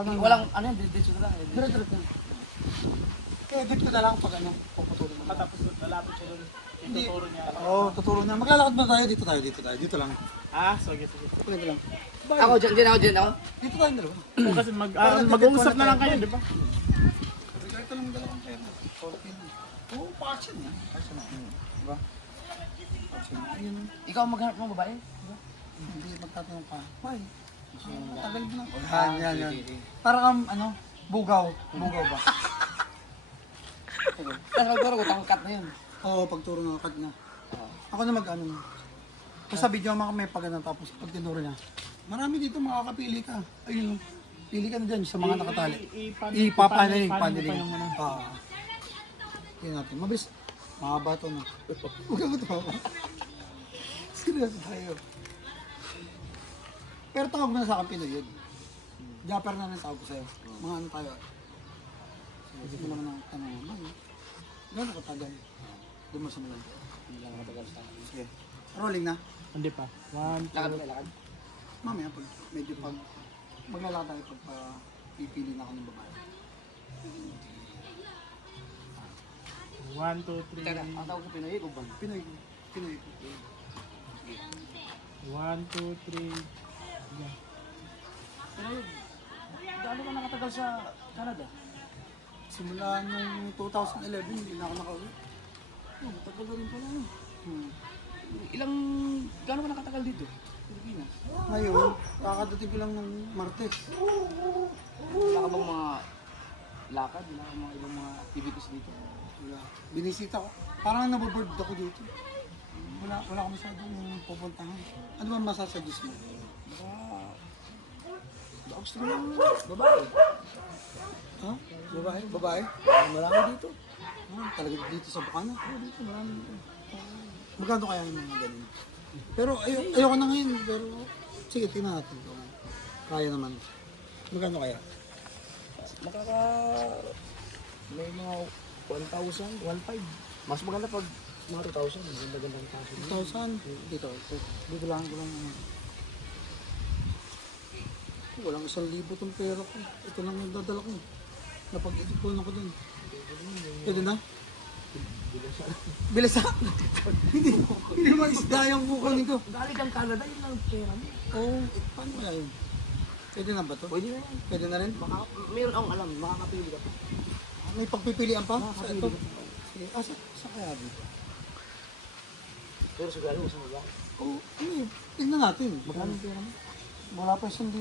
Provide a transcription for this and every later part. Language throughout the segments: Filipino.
Walang, ano yan, diretso na lang. Dire-diretso na. Kaya edit ko na lang pag ano, puputulin mo. Tapos lalapit siya doon. Ituturo niya. Oo, tuturo na. Maglalakad ba tayo? Dito tayo. Dito lang. Ah, sige. Pwede lang. Ako, dyan ako. Dito tayo dalawa. O kasi mag-uusap na lang kayo, di ba? Ito lang dalawang pera. Okay na. Oo, passion yan. Passion na. Diba? Passion na. Ayun. Ikaw maghanap ng babae? Hindi magtatanong ka. Bye. Tagal mo na. Ah, Yan. Para kang ano, bugaw. Bugaw ba? Pero tangkat na yun. Oo, pagturo ng akad na. Ako na mag-ano na. Tapos sa video mga may pag ano, tapos pag tinuro niya. Marami dito makakapili ka. Ayun, pili ka na dyan sa mga nakatali. Ipapaneling. Tingnan natin. Mabilis. Mahaba ito na. Huwag ka matawa. Seryoso tayo. Pero tawag mo na sa akin Pinoy yun. Japper na rin tawag ko sa'yo. Mga ano tayo. Hindi ko naman ang tanong naman. Gano'n katagal? Doon mo sa malang. Hindi lang matagal sa akin. Sige. Rolling na. Hindi pa. Lakad. Mamaya pag medyo pag maglalakad tayo pag pipili na ako ng babae. 1, 2, 3. Teka, ang tawag ko Pinoy, Uban. Pinoy. 1, 2, 3. Pinoy, gaano ka nakatagal sa Canada? Simula nung 2011, hindi na ako nakauwi. Oh, matagal na rin pala yun. Gaano ka nakatagal dito? Pilipinas? Ngayon, kakadating ko lang ng Martes. Wala ka bang mga lakad? Wala ka mga ibang mga activities dito? Wala. Binisita ko. Parang naboboard ako dito. Wala ko masyadong pupuntahan. Ano ba masasuggest mo? Baka gusto mo ng babae. Ha? Babae? Marami dito. Talaga dito sa Bukana? Oo, dito marami dito. Magkano kaya yung mga ganun? Pero ayoko na ngayon. Pero sige, tingnan natin. Kaya naman. Magkano kaya? May mga 1,000, 1,500. Mas maganda pag mga 2,000. Maganda-gandang kaso. 2,000? Dito lang ko lang. Walang 1,000 tong pera ko. Ito lang yung dadala ko. Napag-itipunan ko dun. Pwede na? Bilasa? Hindi naman isda yung kukunin ko. Galing kang Canada, yun lang pera mo. Oo, paano kaya yun? Pwede na ba to? Pwede na yan. Pwede na rin? Mayroon akong alam, makakapili ka pa. May pagpipilian pa? Sa ito? Sige, sa kaya dito? Pero siguro mo sa mga. Oo, ano yun? Tingnan natin. Magkano yung pera mo? Wala pa 1,000.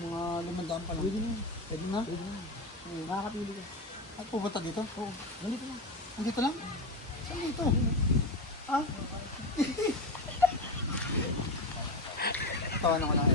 Mga 500 pa lang. Pwede na. Pwede na? Pwede na. Makakapili ka. At pupunta dito? Oo. Nandito lang. Nandito lang? Saan dito? Ha? Tawanan ko lang.